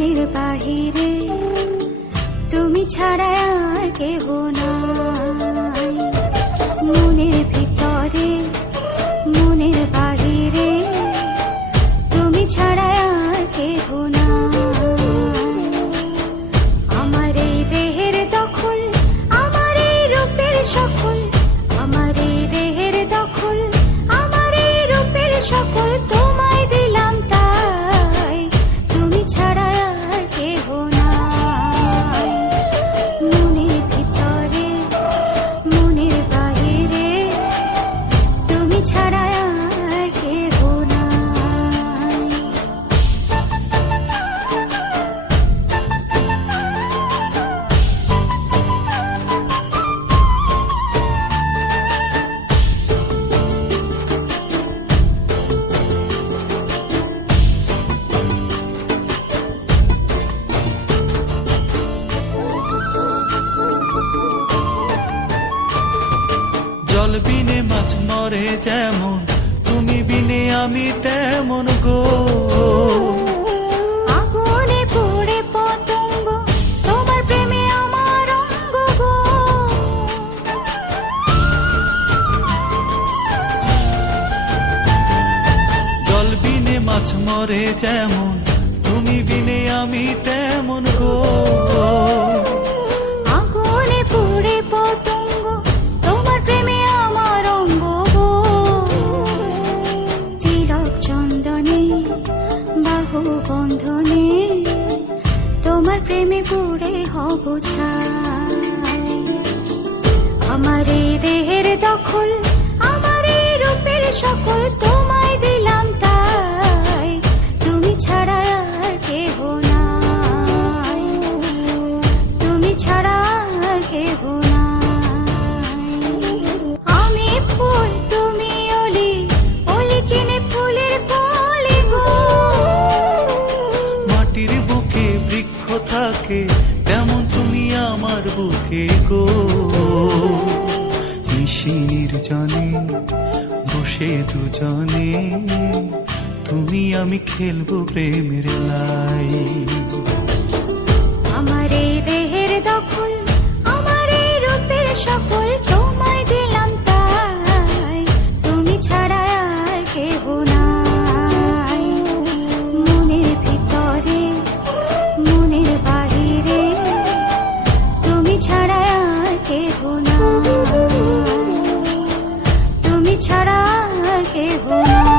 মনের বাহিরে, তুমি ছাড়া আর কেহ না মনের ভিতরে, মনের বাহিরে, তুমি ছাড়া আর কেহ না আমার এই দেহের দখল, আমার এই রূপের সকল, আমার এই দেহের দখল, আমার এই রূপের সকল। জল বিনে মাছ মরে যেমন তুমি বিনে আমি তেমন গো। আগুনে পড়ে পতঙ্গ তোমার প্রেমে আমার অঙ্গ গো। জল বিনে মাছ মরে যেমন তুমি বিনে আমি বাহু বন্ধনে তোমার প্রেমে পড়ে হব ছাই। বুকে বৃক্ষ থাকে, তেমন তুমি আমার বুকে গো। নিশির জানে বসে দুজনে, তুমি আমি খেলব প্রেমের লাই। ছাড়া আর কেহ নাই